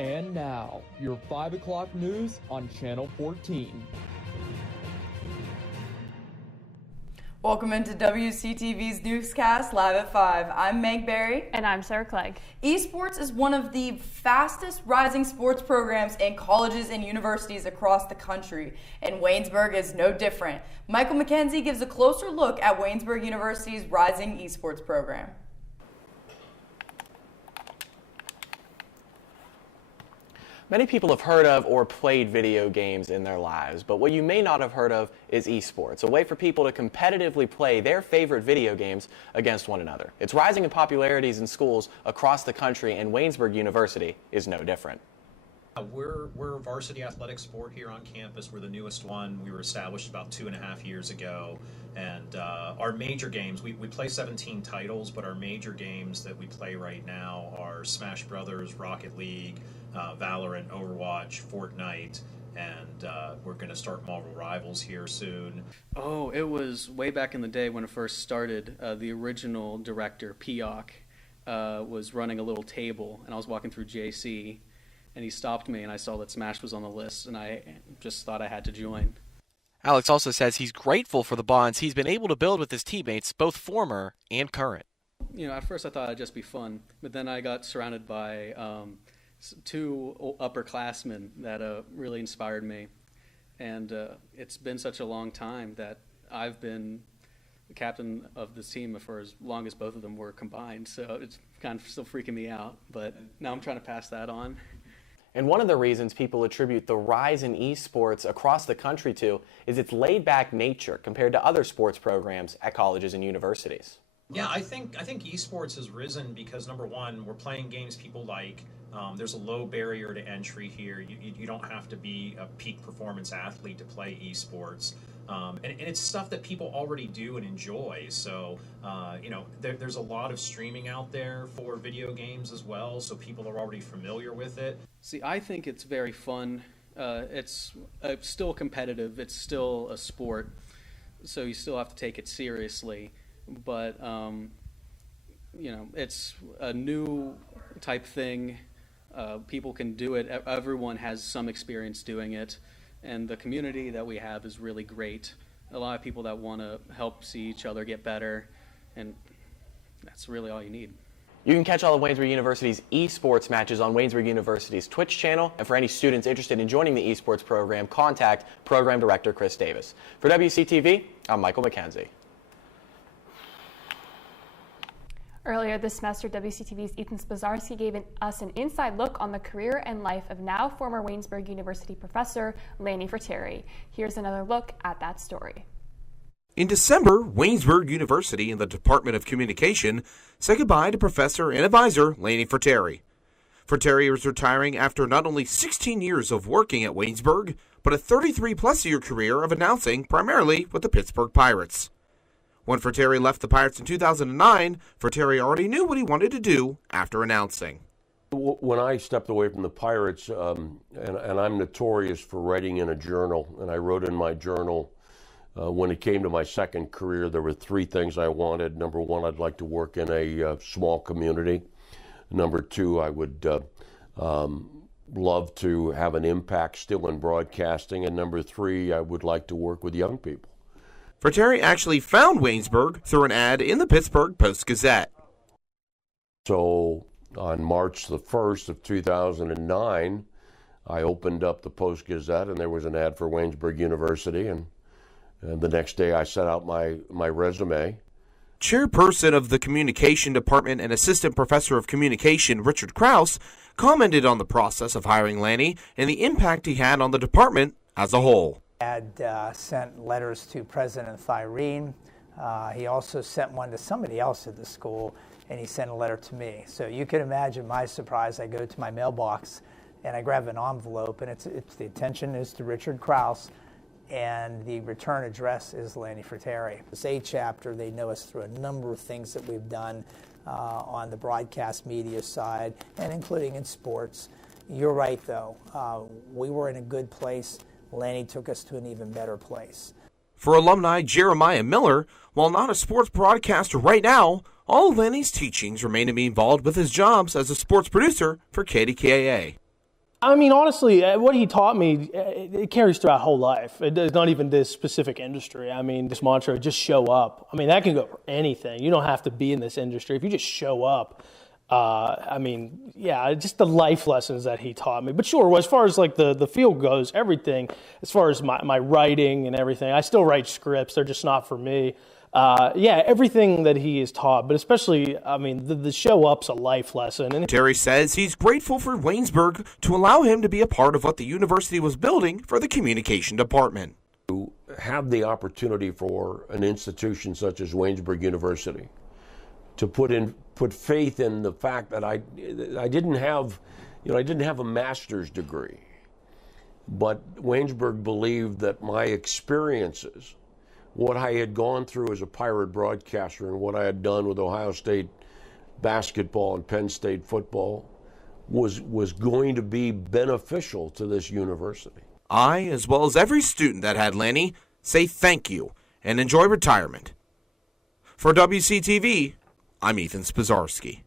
And now, your 5 o'clock news on Channel 14. Welcome into WCTV's Newscast, live at 5. I'm Meg Berry. And I'm Sarah Clegg. Esports is one of the fastest rising sports programs in colleges and universities across the country, and Waynesburg is no different. Michael McKenzie gives a closer look at Waynesburg University's rising esports program. Many people have heard of or played video games in their lives, but what you may not have heard of is esports, a way for people to competitively play their favorite video games against one another. It's rising in popularity in schools across the country, and Waynesburg University is no different. We're a varsity athletic sport here on campus. We're the newest one. We were established about 2.5 years ago. And our major games, we play 17 titles, but our major games that we play right now are Smash Brothers, Rocket League, Valorant, Overwatch, Fortnite, and we're going to start Marvel Rivals here soon. Oh, it was way back in the day when it first started. The original director, Pioch, was running a little table, and I was walking through JC, and he stopped me, and I saw that Smash was on the list, and I just thought I had to join. Alex also says he's grateful for the bonds he's been able to build with his teammates, both former and current. You know, at first I thought it'd just be fun, but then I got surrounded by two upperclassmen that really inspired me. And it's been such a long time that I've been the captain of this team for as long as both of them were combined. So it's kind of still freaking me out, but now I'm trying to pass that on. And one of the reasons people attribute the rise in esports across the country to is its laid-back nature compared to other sports programs at colleges and universities. Yeah, I think esports has risen because, number one, we're playing games people like. There's a low barrier to entry here. You don't have to be a peak performance athlete to play esports. And it's stuff that people already do and enjoy. So, there's a lot of streaming out there for video games as well, so people are already familiar with it. See, I think it's very fun. It's still competitive. It's still a sport, so you still have to take it seriously. But, it's a new type thing. People can do it. Everyone has some experience doing it. And the community that we have is really great. A lot of people that want to help see each other get better, and that's really all you need. You can catch all of Waynesburg University's esports matches on Waynesburg University's Twitch channel, and for any students interested in joining the esports program, contact Program Director Chris Davis. For WCTV, I'm Michael McKenzie. Earlier this semester, WCTV's Ethan Spazarski gave us an inside look on the career and life of now former Waynesburg University professor Lanny Fratteri. Here's another look at that story. In December, Waynesburg University and the Department of Communication said goodbye to professor and advisor Lanny Fratteri. Fratteri is retiring after not only 16 years of working at Waynesburg, but a 33-plus-year career of announcing primarily with the Pittsburgh Pirates. When Fratteri left the Pirates in 2009, Fratteri already knew what he wanted to do after announcing. When I stepped away from the Pirates, and I'm notorious for writing in a journal, and I wrote in my journal, when it came to my second career, there were three things I wanted. Number one, I'd like to work in a small community. Number two, I would love to have an impact still in broadcasting. And number three, I would like to work with young people. Fratteri actually found Waynesburg through an ad in the Pittsburgh Post-Gazette. So on March the 1st of 2009, I opened up the Post-Gazette, and there was an ad for Waynesburg University, and the next day I sent out my resume. Chairperson of the Communication Department and Assistant Professor of Communication, Richard Krause, commented on the process of hiring Lanny and the impact he had on the department as a whole. Had sent letters to President Thyrene. He also sent one to somebody else at the school, and he sent a letter to me. So you can imagine my surprise. I go to my mailbox, and I grab an envelope, and it's the attention is to Richard Krause, and the return address is Lanny Fratteri. This A chapter, they know us through a number of things that we've done on the broadcast media side, and including in sports. You're right, though. We were in a good place. Lanny took us to an even better place. For alumni Jeremiah Miller, while not a sports broadcaster right now, all of Lanny's teachings remain to be involved with his jobs as a sports producer for KDKA. I mean, honestly, what he taught me, it carries throughout whole life. It's not even this specific industry. I mean, this mantra, just show up. I mean, that can go for anything. You don't have to be in this industry. If you just show up, I mean, yeah, just the life lessons that he taught me. But sure, as far as like the field goes, everything, as far as my writing and everything, I still write scripts. They're just not for me. Yeah, everything that he has taught, but especially, I mean, the show up's a life lesson. And Terry says he's grateful for Waynesburg to allow him to be a part of what the university was building for the communication department. To have the opportunity for an institution such as Waynesburg University to put faith in the fact that I didn't have a master's degree, but Waynesburg believed that my experiences, what I had gone through as a Pirate broadcaster and what I had done with Ohio State basketball and Penn State football was going to be beneficial to this university. I, as well as every student that had Lanny, say thank you and enjoy retirement. For WCTV, I'm Ethan Spazarski.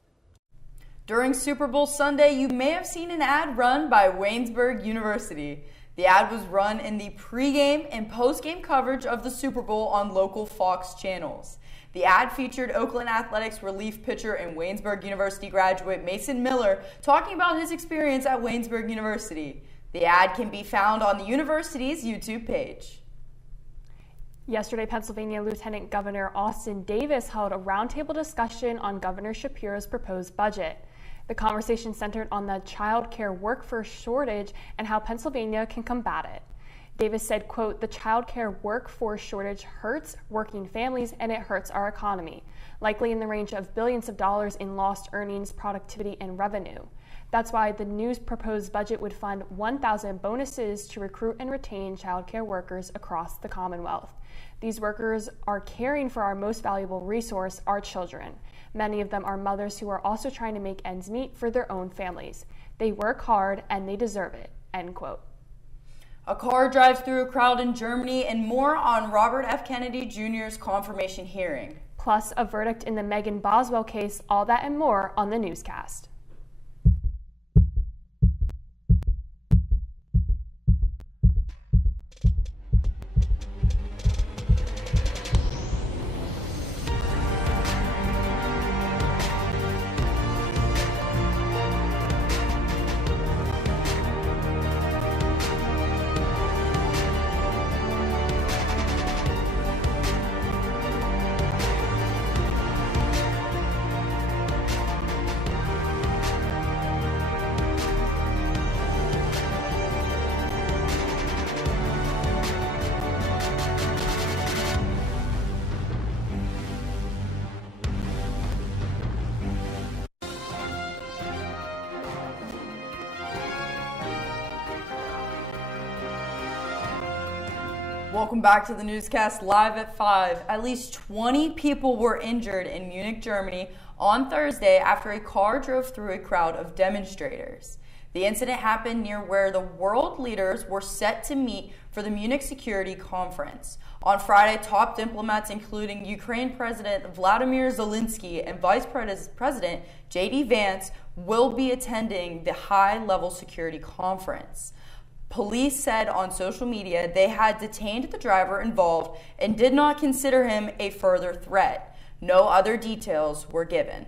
During Super Bowl Sunday, you may have seen an ad run by Waynesburg University. The ad was run in the pregame and postgame coverage of the Super Bowl on local Fox channels. The ad featured Oakland Athletics relief pitcher and Waynesburg University graduate Mason Miller talking about his experience at Waynesburg University. The ad can be found on the university's YouTube page. Yesterday, Pennsylvania Lieutenant Governor Austin Davis held a roundtable discussion on Governor Shapiro's proposed budget. The conversation centered on the child care workforce shortage and how Pennsylvania can combat it. Davis said, quote, "The child care workforce shortage hurts working families and it hurts our economy, likely in the range of billions of dollars in lost earnings, productivity, and revenue. That's why the new proposed budget would fund 1,000 bonuses to recruit and retain child care workers across the Commonwealth. These workers are caring for our most valuable resource, our children. Many of them are mothers who are also trying to make ends meet for their own families. They work hard and they deserve it," end quote. A car drives through a crowd in Germany, and more on Robert F. Kennedy Jr.'s confirmation hearing. Plus a verdict in the Megan Boswell case, all that and more on the Newscast. Welcome back to the Newscast live at 5. At least 20 people were injured in Munich, Germany on Thursday after a car drove through a crowd of demonstrators. The incident happened near where the world leaders were set to meet for the Munich Security Conference. On Friday, top diplomats including Ukraine President Vladimir Zelensky and Vice President J.D. Vance will be attending the high-level security conference. Police said on social media they had detained the driver involved and did not consider him a further threat. No other details were given.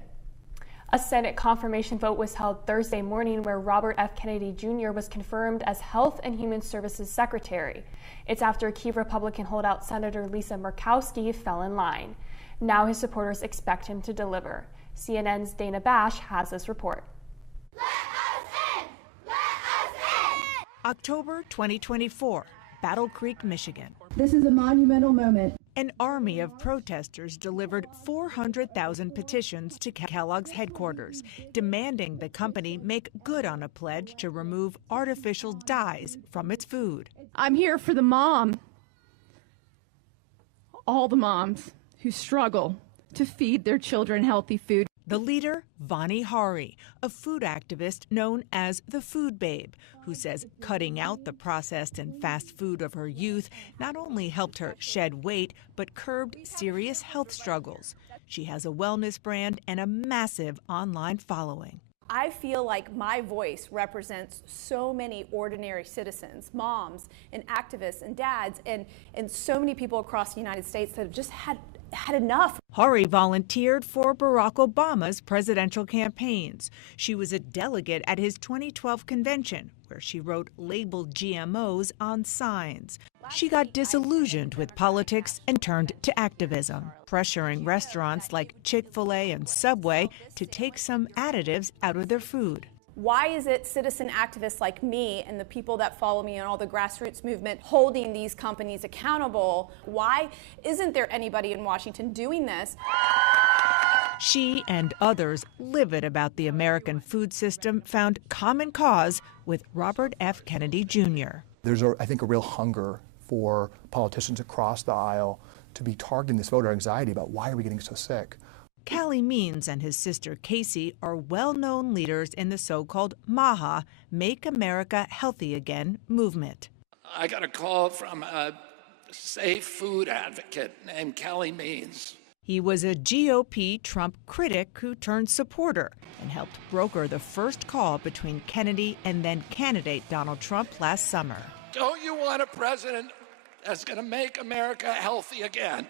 A Senate confirmation vote was held Thursday morning where Robert F. Kennedy Jr. was confirmed as Health and Human Services Secretary. It's after key Republican holdout Senator Lisa Murkowski fell in line. Now his supporters expect him to deliver. CNN's Dana Bash has this report. October 2024, Battle Creek, Michigan. This is a monumental moment. An army of protesters delivered 400,000 petitions to Kellogg's headquarters, demanding the company make good on a pledge to remove artificial dyes from its food. I'm here for the mom, all the moms who struggle to feed their children healthy food. The leader, Vani Hari, a food activist known as the Food Babe, who says cutting out the processed and fast food of her youth not only helped her shed weight, but curbed serious health struggles. She has a wellness brand and a massive online following. I feel like my voice represents so many ordinary citizens, moms and activists and dads and so many people across the United States that have just had enough. Hari volunteered for Barack Obama's presidential campaigns. She was a delegate at his 2012 convention, where she wrote labeled GMOs on signs. She got disillusioned with politics and turned to activism, pressuring restaurants like Chick-fil-A and Subway to take some additives out of their food. Why is it citizen activists like me and the people that follow me and all the grassroots movement holding these companies accountable? Why isn't there anybody in Washington doing this? She and others livid about the American food system found common cause with Robert F. Kennedy Jr. There's, I think, a real hunger for politicians across the aisle to be targeting this voter anxiety about why are we getting so sick. Callie Means and his sister Casey are well-known leaders in the so-called MAHA, Make America Healthy Again movement. I got a call from a safe food advocate named Callie Means. He was a GOP Trump critic who turned supporter and helped broker the first call between Kennedy and then candidate Donald Trump last summer. Don't you want a president that's going to make America healthy again?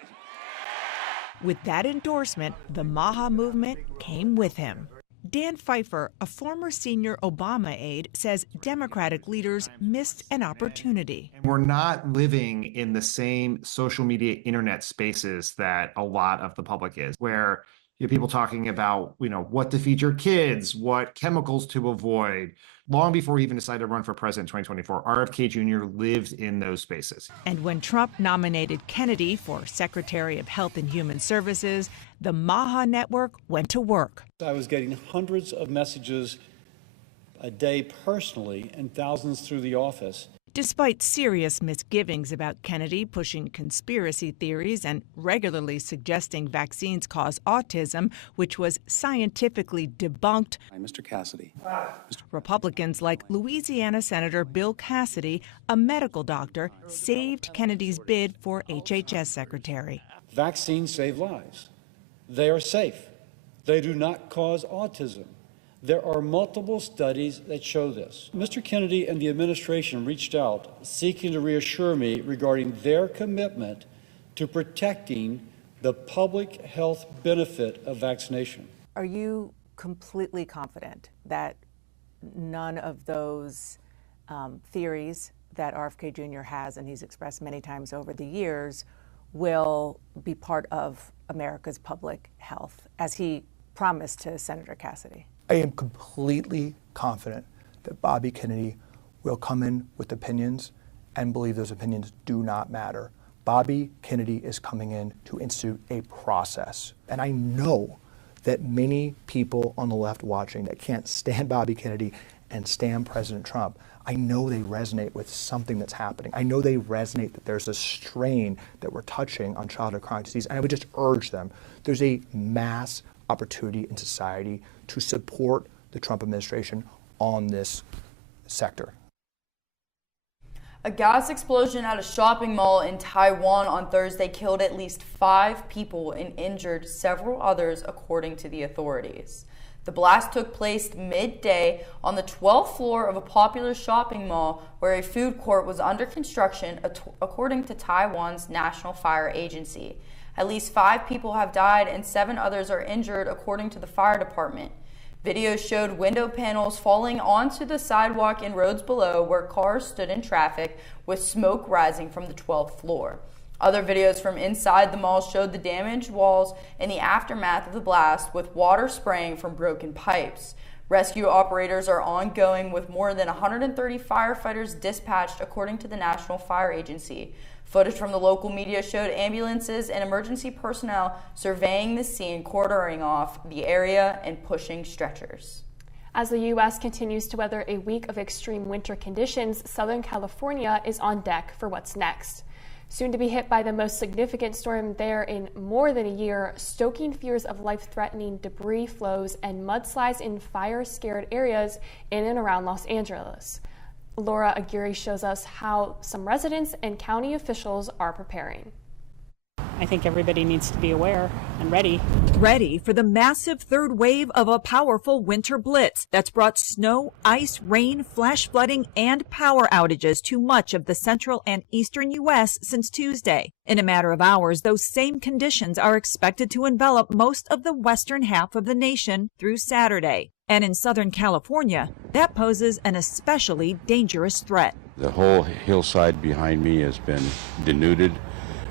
With that endorsement, the MAHA movement came with him. Dan Pfeiffer, a former senior Obama aide, says Democratic leaders missed an opportunity. We're not living in the same social media internet spaces that a lot of the public is, where you have people talking about, what to feed your kids, what chemicals to avoid. Long before he even decided to run for president in 2024, RFK Jr. lived in those spaces. And when Trump nominated Kennedy for Secretary of Health and Human Services, the MAHA network went to work. I was getting hundreds of messages a day personally and thousands through the office. Despite serious misgivings about Kennedy pushing conspiracy theories and regularly suggesting vaccines cause autism, which was scientifically debunked, Mr. Cassidy. Republicans like Louisiana Senator Bill Cassidy, a medical doctor, saved Kennedy's bid for HHS secretary. Vaccines save lives. They are safe. They do not cause autism. There are multiple studies that show this. Mr. Kennedy and the administration reached out seeking to reassure me regarding their commitment to protecting the public health benefit of vaccination. Are you completely confident that none of those theories that RFK Jr. has, and he's expressed many times over the years, will be part of America's public health, as he promised to Senator Cassidy? I am completely confident that Bobby Kennedy will come in with opinions and believe those opinions do not matter. Bobby Kennedy is coming in to institute a process. And I know that many people on the left watching that can't stand Bobby Kennedy and stand President Trump, I know they resonate with something that's happening. I know they resonate that there's a strain that we're touching on childhood chronic disease. And I would just urge them, there's a mass opportunity in society to support the Trump administration on this sector. A gas explosion at a shopping mall in Taiwan on Thursday killed at least 5 people and injured several others, according to the authorities. The blast took place midday on the 12th floor of a popular shopping mall where a food court was under construction, according to Taiwan's National Fire Agency. At least 5 people have died and 7 others are injured, according to the fire department. Videos showed window panels falling onto the sidewalk and roads below where cars stood in traffic, with smoke rising from the 12th floor. Other videos from inside the mall showed the damaged walls in the aftermath of the blast, with water spraying from broken pipes. Rescue operators are ongoing, with more than 130 firefighters dispatched, according to the National Fire Agency. Footage from the local media showed ambulances and emergency personnel surveying the scene, cordoning off the area and pushing stretchers. As the U.S. continues to weather a week of extreme winter conditions, Southern California is on deck for what's next. Soon to be hit by the most significant storm there in more than a year, stoking fears of life-threatening debris flows and mudslides in fire-scared areas in and around Los Angeles. Laura Aguirre shows us how some residents and county officials are preparing. I think everybody needs to be aware and ready. Ready for the massive third wave of a powerful winter blitz that's brought snow, ice, rain, flash flooding, and power outages to much of the central and eastern U.S. since Tuesday. In a matter of hours, those same conditions are expected to envelop most of the western half of the nation through Saturday. And in Southern California, that poses an especially dangerous threat. The whole hillside behind me has been denuded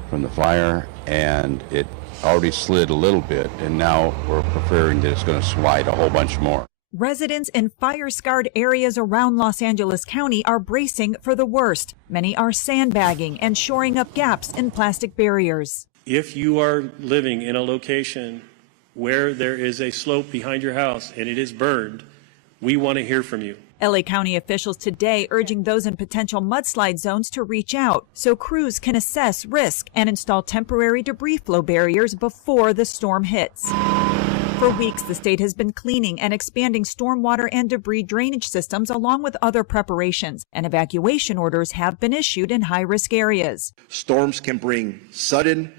from the fire, and it already slid a little bit, and now we're preparing that it's going to slide a whole bunch more. Residents in fire-scarred areas around Los Angeles County are bracing for the worst. Many are sandbagging and shoring up gaps in plastic barriers. If you are living in a location where there is a slope behind your house and it is burned, we want to hear from you. LA County officials today urging those in potential mudslide zones to reach out so crews can assess risk and install temporary debris flow barriers before the storm hits. For weeks, the state has been cleaning and expanding stormwater and debris drainage systems along with other preparations, and evacuation orders have been issued in high-risk areas. Storms can bring sudden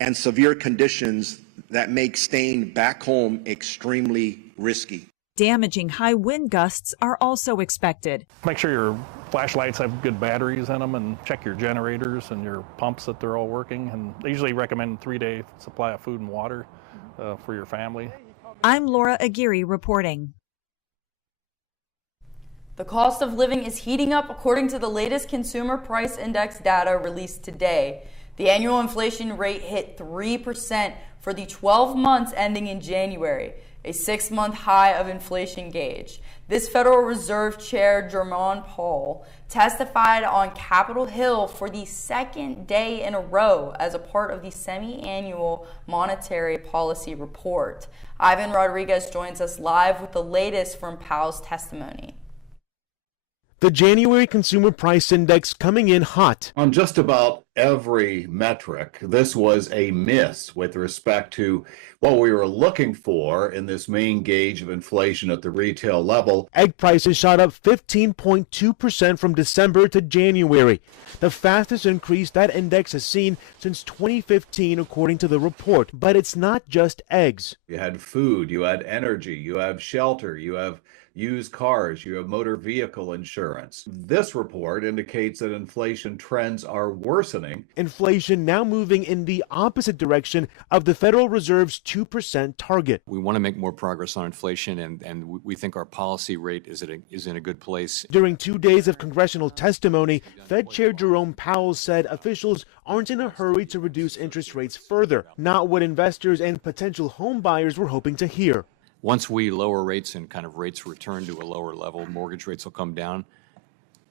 and severe conditions that make staying back home extremely risky. Damaging high wind gusts are also expected. Make sure your flashlights have good batteries in them, and check your generators and your pumps that they're all working. And they usually recommend a 3-day supply of food and water for your family. I'm Laura Aguirre reporting. The cost of living is heating up according to the latest Consumer Price Index data released today. The annual inflation rate hit 3% for the 12 months ending in January, a 6-month high of inflation gauge. This Federal Reserve Chair Jerome Powell testified on Capitol Hill for the second day in a row as a part of the semi-annual monetary policy report. Ivan Rodriguez joins us live with the latest from Powell's testimony. The January Consumer Price Index coming in hot. On just about every metric, this was a miss with respect to what we were looking for in this main gauge of inflation at the retail level. Egg prices shot up 15.2% from December to January, the fastest increase that index has seen since 2015, according to the report. But it's not just eggs. You had food, you had energy, you have shelter, you have used cars, you have motor vehicle insurance. This report indicates that inflation trends are worsening. Inflation now moving in the opposite direction of the Federal Reserve's 2% target. We want to make more progress on inflation, and we think our policy rate is in a good place. During 2 days of congressional testimony, Fed Chair Jerome Powell said officials aren't in a hurry to reduce interest rates further, not what investors and potential home buyers were hoping to hear. Once we lower rates and kind of rates return to a lower level, mortgage rates will come down.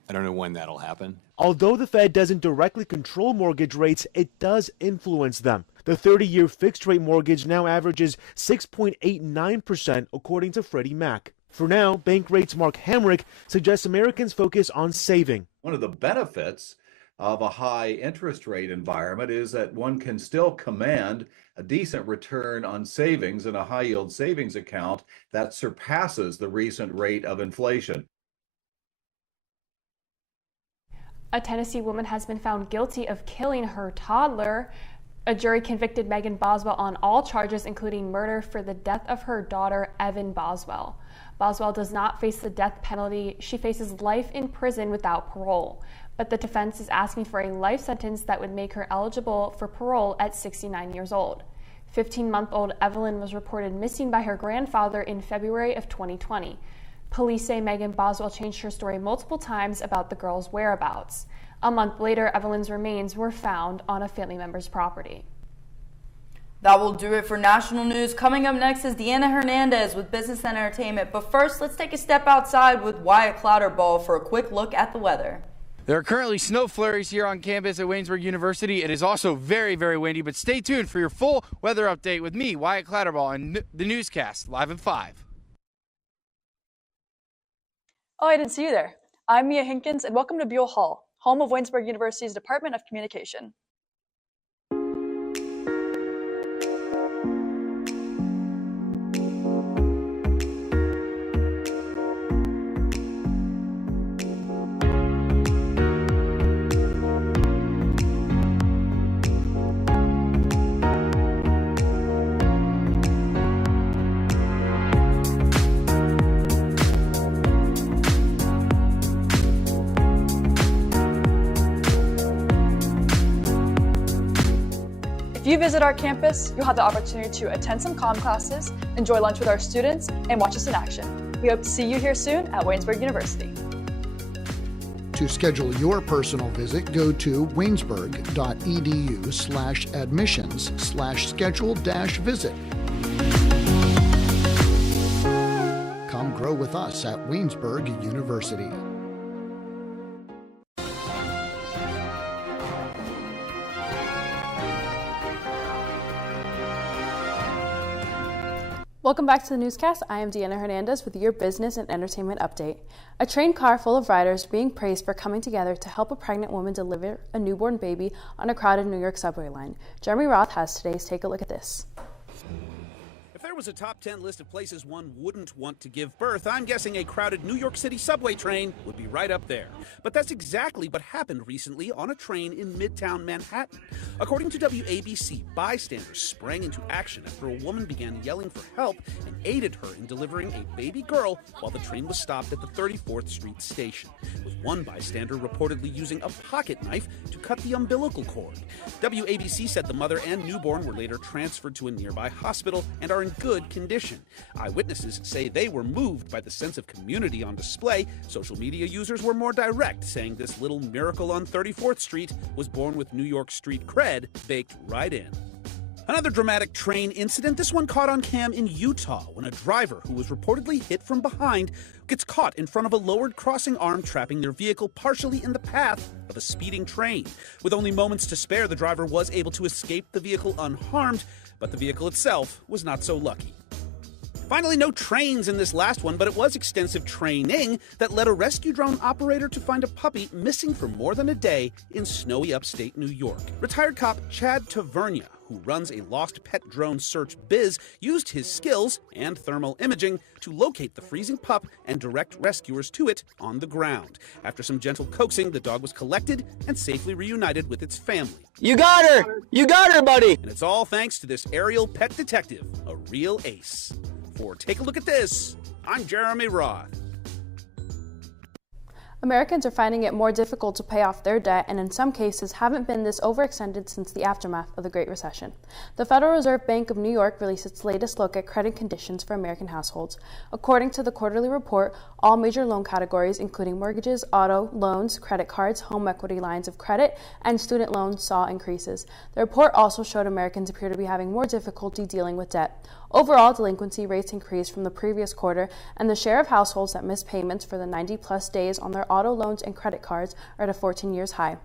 I don't know when that'll happen. Although the Fed doesn't directly control mortgage rates, it does influence them. The 30-year fixed-rate mortgage now averages 6.89%, according to Freddie Mac. For now, bank rates Mark Hamrick suggests Americans focus on saving. One of the benefits of a high interest rate environment is that one can still command a decent return on savings in a high yield savings account that surpasses the recent rate of inflation. A Tennessee woman has been found guilty of killing her toddler. A jury convicted Megan Boswell on all charges, including murder for the death of her daughter, Evan Boswell. Boswell does not face the death penalty. She faces life in prison without parole. But the defense is asking for a life sentence that would make her eligible for parole at 69 years old. 15-month-old Evelyn was reported missing by her grandfather in February of 2020. Police say Megan Boswell changed her story multiple times about the girl's whereabouts. A month later, Evelyn's remains were found on a family member's property. That will do it for national news. Coming up next is Deanna Hernandez with Business and Entertainment. But first, let's take a step outside with Wyatt Clatterball for a quick look at the weather. There are currently snow flurries here on campus at Waynesburg University. It is also very, very windy, but stay tuned for your full weather update with me, Wyatt Clatterball, on the Newscast, live at 5. Oh, I didn't see you there. I'm Mia Hinkins, and welcome to Buell Hall, home of Waynesburg University's Department of Communication. you visit our campus, you'll have the opportunity to attend some comm classes, enjoy lunch with our students, and watch us in action. We hope to see you here soon at Waynesburg University. To schedule your personal visit, go to waynesburg.edu/admissions/schedule-visit. Come grow with us at Waynesburg University. Welcome back to the newscast. I am Deanna Hernandez with your business and entertainment update. A train car full of riders being praised for coming together to help a pregnant woman deliver a newborn baby on a crowded New York subway line. Jeremy Roth has today's Take a Look at This. If there was a top 10 list of places one wouldn't want to give birth, I'm guessing a crowded New York City subway train would be right up there. But that's exactly what happened recently on a train in Midtown Manhattan. According to WABC, bystanders sprang into action after a woman began yelling for help and aided her in delivering a baby girl while the train was stopped at the 34th Street station, with one bystander reportedly using a pocket knife to cut the umbilical cord. WABC said the mother and newborn were later transferred to a nearby hospital and are in good condition. Eyewitnesses say they were moved by the sense of community on display. Social media users were more direct, saying this little miracle on 34th Street was born with New York street cred baked right in. Another dramatic train incident, this one caught on cam in Utah, when a driver who was reportedly hit from behind gets caught in front of a lowered crossing arm, trapping their vehicle partially in the path of a speeding train. With only moments to spare, the driver was able to escape the vehicle unharmed, but the vehicle itself was not so lucky. Finally, no trains in this last one, but it was extensive training that led a rescue drone operator to find a puppy missing for more than a day in snowy upstate New York. Retired cop Chad Tavernia, who runs a lost pet drone search biz, used his skills and thermal imaging to locate the freezing pup and direct rescuers to it on the ground. After some gentle coaxing, the dog was collected and safely reunited with its family. You got her! You got her, buddy! And it's all thanks to this aerial pet detective, a real ace. For Take a Look at This, I'm Jeremy Roth. Americans are finding it more difficult to pay off their debt and in some cases haven't been this overextended since the aftermath of the Great Recession. The Federal Reserve Bank of New York released its latest look at credit conditions for American households. According to the quarterly report, all major loan categories, including mortgages, auto loans, credit cards, home equity lines of credit, and student loans, saw increases. The report also showed Americans appear to be having more difficulty dealing with debt. Overall, delinquency rates increased from the previous quarter, and the share of households that miss payments for the 90-plus days on their auto loans and credit cards are at a 14-year high.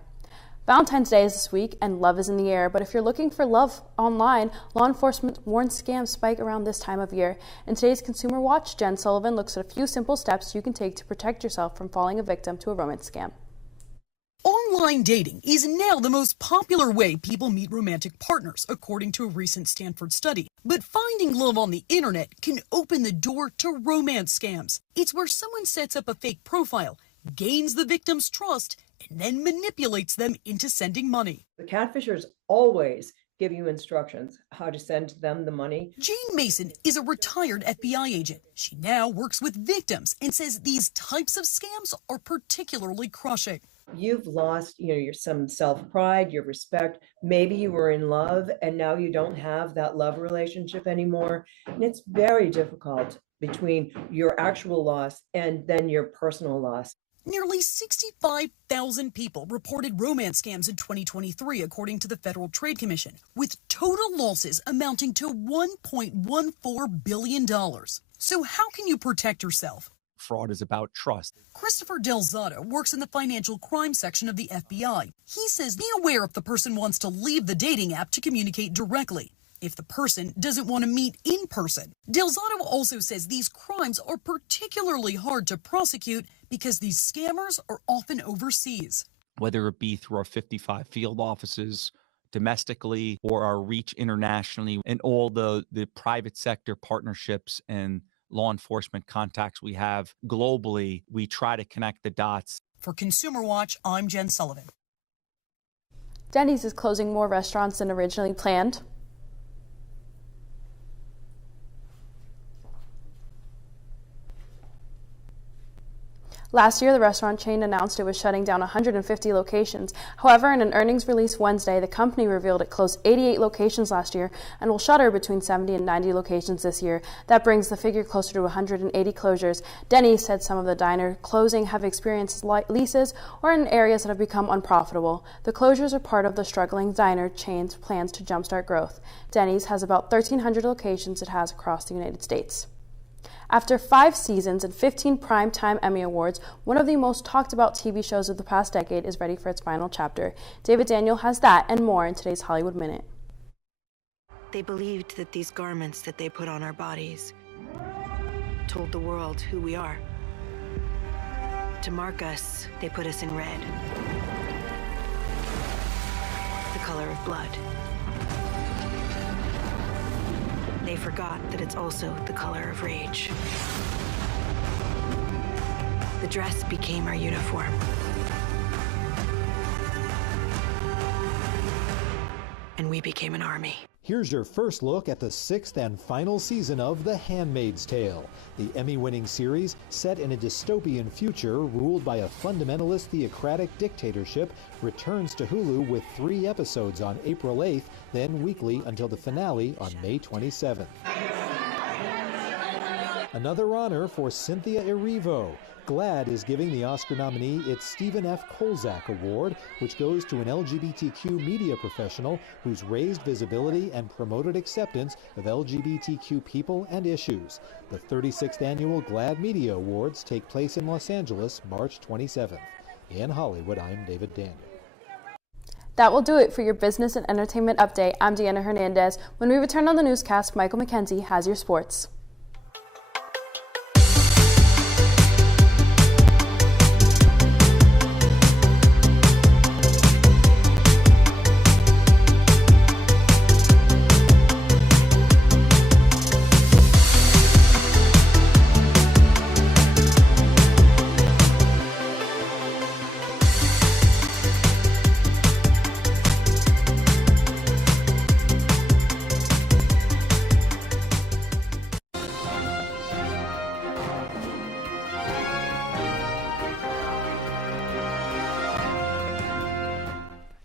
Valentine's Day is this week, and love is in the air, but if you're looking for love online, law enforcement warns scams spike around this time of year. In today's Consumer Watch, Jen Sullivan looks at a few simple steps you can take to protect yourself from falling a victim to a romance scam. Online dating is now the most popular way people meet romantic partners, according to a recent Stanford study. But finding love on the internet can open the door to romance scams. It's where someone sets up a fake profile, gains the victim's trust, and then manipulates them into sending money. The catfishers always give you instructions how to send them the money. Jane Mason is a retired FBI agent. She now works with victims and says these types of scams are particularly crushing. You've lost, your some self-pride, your respect. Maybe you were in love and now you don't have that love relationship anymore. And it's very difficult between your actual loss and then your personal loss. Nearly 65,000 people reported romance scams in 2023, according to the Federal Trade Commission, with total losses amounting to $1.14 billion. So how can you protect yourself? Fraud is about trust. Christopher Del Zotto works in the financial crime section of the FBI. He says be aware if the person wants to leave the dating app to communicate directly, if the person doesn't want to meet in person. Del Zotto also says these crimes are particularly hard to prosecute because these scammers are often overseas. Whether it be through our 55 field offices, domestically, or our reach internationally, and all the private sector partnerships and law enforcement contacts we have globally, we try to connect the dots. For Consumer Watch, I'm Jen Sullivan. Denny's is closing more restaurants than originally planned. Last year, the restaurant chain announced it was shutting down 150 locations. However, in an earnings release Wednesday, the company revealed it closed 88 locations last year and will shutter between 70 and 90 locations this year. That brings the figure closer to 180 closures. Denny's said some of the diner closing have experienced leases or in areas that have become unprofitable. The closures are part of the struggling diner chain's plans to jumpstart growth. Denny's has about 1,300 locations it has across the United States. After 5 seasons and 15 Primetime Emmy Awards, one of the most talked about TV shows of the past decade is ready for its final chapter. David Daniel has that and more in today's Hollywood Minute. They believed that these garments that they put on our bodies told the world who we are. To mark us, they put us in red, the color of blood. They forgot that it's also the color of rage. The dress became our uniform. And we became an army. Here's your first look at the 6th and final season of The Handmaid's Tale, the Emmy-winning series set in a dystopian future ruled by a fundamentalist theocratic dictatorship returns to Hulu with 3 episodes on April 8th, then weekly until the finale on May 27th. Another honor for Cynthia Erivo. GLAAD is giving the Oscar nominee its Stephen F. Kolzak Award, which goes to an LGBTQ media professional who's raised visibility and promoted acceptance of LGBTQ people and issues. The 36th annual GLAAD Media Awards take place in Los Angeles, March 27th. In Hollywood, I'm David Daniel. That will do it for your business and entertainment update. I'm Deanna Hernandez. When we return on the newscast, Michael McKenzie has your sports.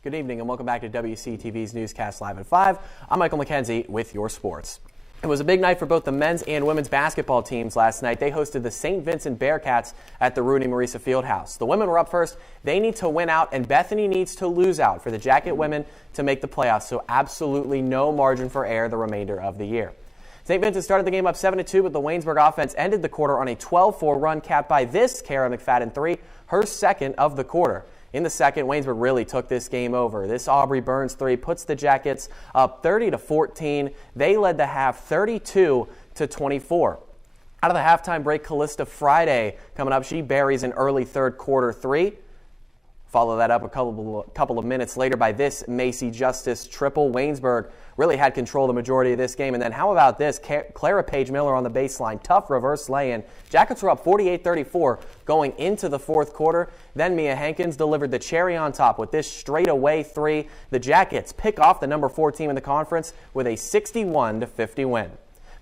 Good evening and welcome back to Wctv's Newscast Live at 5. I'm Michael McKenzie with your sports. It was a big night for both the men's and women's basketball teams last night. They hosted the St. Vincent Bearcats at the Rooney Marisa Fieldhouse. The women were up first. They need to win out, and Bethany needs to lose out for the Jacket women to make the playoffs, so absolutely no margin for error the remainder of the year. St. Vincent started the game up 7-2, but the Waynesburg offense ended the quarter on a 12-4 run capped by this Kara McFadden three, her second of the quarter. In the second, Waynesburg really took this game over. This Aubrey Burns three puts the Jackets up 30-14. They led the half 32-24. Out of the halftime break, Callista Friday coming up. She buries an early third quarter three. Follow that up a couple of minutes later by this Macy Justice triple. Waynesburg really had control the majority of this game. And then how about this? Clara Page Miller on the baseline. Tough reverse lay-in. Jackets were up 48-34 going into the fourth quarter. Then Mia Hankins delivered the cherry on top with this straightaway three. The Jackets pick off the number 4 team in the conference with a 61-50 win.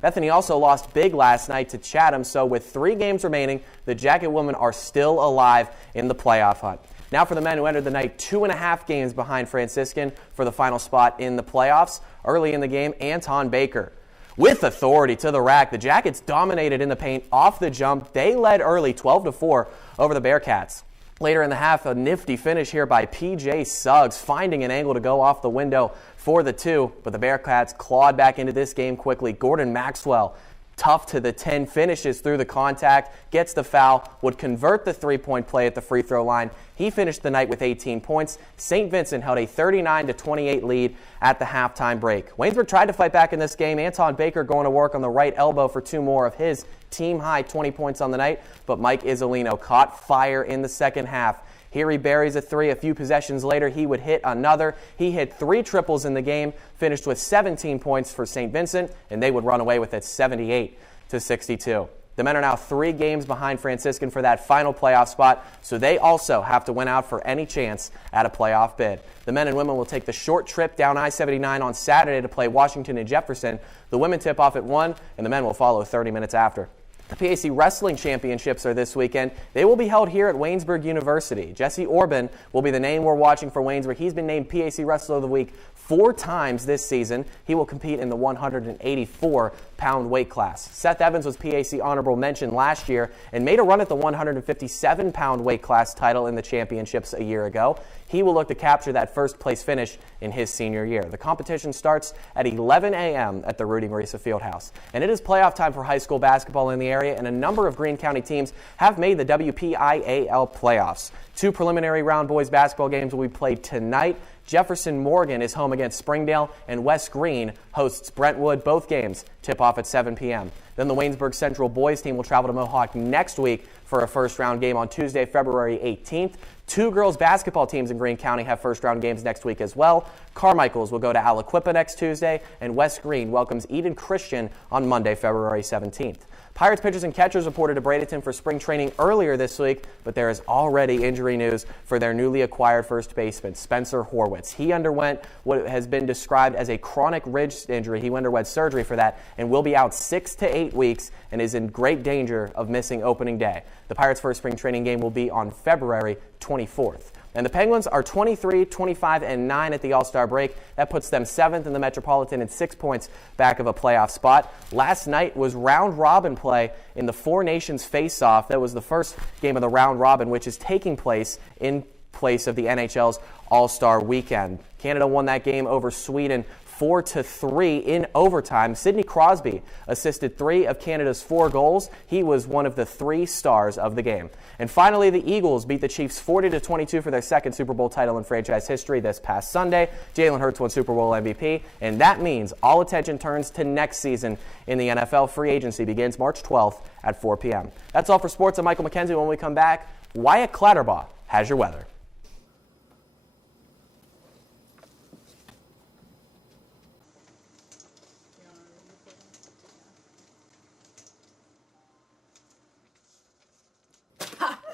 Bethany also lost big last night to Chatham, so with 3 games remaining, the Jacket women are still alive in the playoff hunt. Now for the men who entered the night 2.5 games behind Franciscan for the final spot in the playoffs. Early in the game, Anton Baker. With authority to the rack, the Jackets dominated in the paint off the jump. They led early 12-4 over the Bearcats. Later in the half, a nifty finish here by P.J. Suggs, finding an angle to go off the window for the 2, but the Bearcats clawed back into this game quickly. Gordon Maxwell, tough to the 10, finishes through the contact, gets the foul, would convert the three-point play at the free throw line. He finished the night with 18 points. St. Vincent held a 39-28 lead at the halftime break. Waynesburg tried to fight back in this game. Anton Baker going to work on the right elbow for 2 more of his team-high 20 points on the night, but Mike Isolino caught fire in the second half. Here he buries a 3. A few possessions later, he would hit another. He hit 3 triples in the game, finished with 17 points for St. Vincent, and they would run away with it 78-62. The men are now 3 games behind Franciscan for that final playoff spot, so they also have to win out for any chance at a playoff bid. The men and women will take the short trip down I-79 on Saturday to play Washington and Jefferson. The women tip off at 1, and the men will follow 30 minutes after. The PAC Wrestling Championships are this weekend. They will be held here at Waynesburg University. Jesse Orban will be the name we're watching for Waynesburg. He's been named PAC Wrestler of the Week 4 times this season. He will compete in the 184-pound weight class. Seth Evans was PAC Honorable Mention last year and made a run at the 157-pound weight class title in the championships a year ago. He will look to capture that first-place finish in his senior year. The competition starts at 11 a.m. at the Rudy Marisa Fieldhouse. And it is playoff time for high school basketball in the area, and a number of Greene County teams have made the WPIAL playoffs. 2 preliminary round boys basketball games will be played tonight. Jefferson Morgan is home against Springdale, and West Greene hosts Brentwood. Both games tip off at 7 p.m. Then the Waynesburg Central boys team will travel to Mohawk next week for a first-round game on Tuesday, February 18th. 2 girls basketball teams in Greene County have first-round games next week as well. Carmichaels will go to Aliquippa next Tuesday, and West Greene welcomes Eden Christian on Monday, February 17th. Pirates pitchers and catchers reported to Bradenton for spring training earlier this week, but there is already injury news for their newly acquired first baseman, Spencer Horwitz. He underwent what has been described as a chronic wrist injury. He underwent surgery for that and will be out 6 to 8 weeks and is in great danger of missing opening day. The Pirates' first spring training game will be on February 24th. And the Penguins are 23, 25, and 9 at the All-Star break. That puts them 7th in the Metropolitan and 6 points back of a playoff spot. Last night was round-robin play in the Four Nations face-off. That was the first game of the round-robin, which is taking place in place of the NHL's All-Star weekend. Canada won that game over Sweden 4-3 in overtime. Sidney Crosby assisted 3 of Canada's 4 goals. He was one of the 3 stars of the game. And finally, the Eagles beat the Chiefs 40-22 for their second Super Bowl title in franchise history this past Sunday. Jalen Hurts won Super Bowl MVP, and that means all attention turns to next season in the NFL. Free agency begins March 12th at 4 p.m. That's all for sports. I'm Michael McKenzie. When we come back, Wyatt Clatterbaugh has your weather.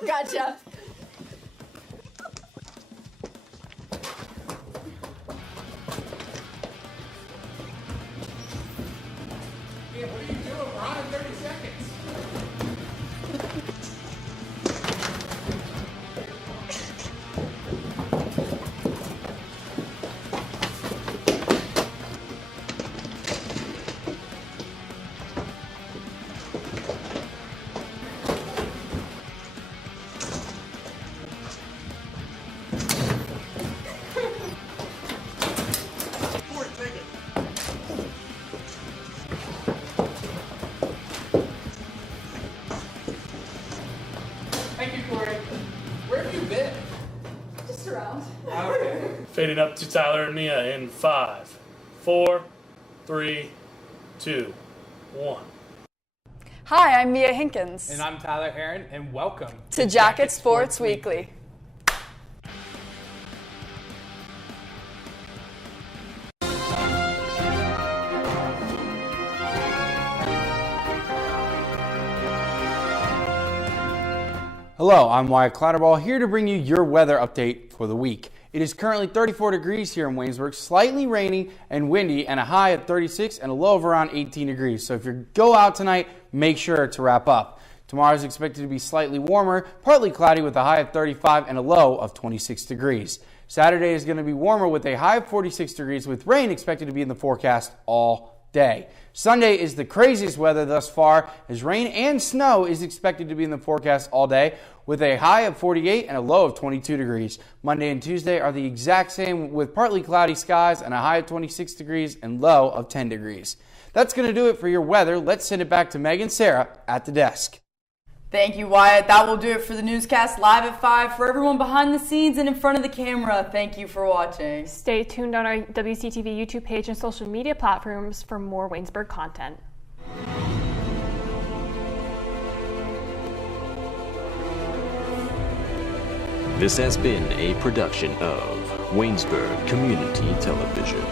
Gotcha. Yeah, what are you doing? We're on in 30 seconds. Thank you, Corey. Where have you been? Just around. Okay. Fading up to Tyler and Mia in 5, 4, 3, 2, 1. Hi, I'm Mia Hinkins. And I'm Tyler Aaron, and welcome to Jacket Sports Weekly. Hello, I'm Wyatt Clatterbaugh, here to bring you your weather update for the week. It is currently 34 degrees here in Waynesburg, slightly rainy and windy, and a high at 36 and a low of around 18 degrees. So if you go out tonight, make sure to wrap up. Tomorrow is expected to be slightly warmer, partly cloudy with a high of 35 and a low of 26 degrees. Saturday is going to be warmer with a high of 46 degrees with rain expected to be in the forecast all day. Sunday is the craziest weather thus far, as rain and snow is expected to be in the forecast all day with a high of 48 and a low of 22 degrees. Monday and Tuesday are the exact same with partly cloudy skies and a high of 26 degrees and low of 10 degrees. That's going to do it for your weather. Let's send it back to Meg and Sarah at the desk. Thank you, Wyatt. That will do it for the newscast live at 5. For everyone behind the scenes and in front of the camera, thank you for watching. Stay tuned on our WCTV YouTube page and social media platforms for more Waynesburg content. This has been a production of Waynesburg Community Television.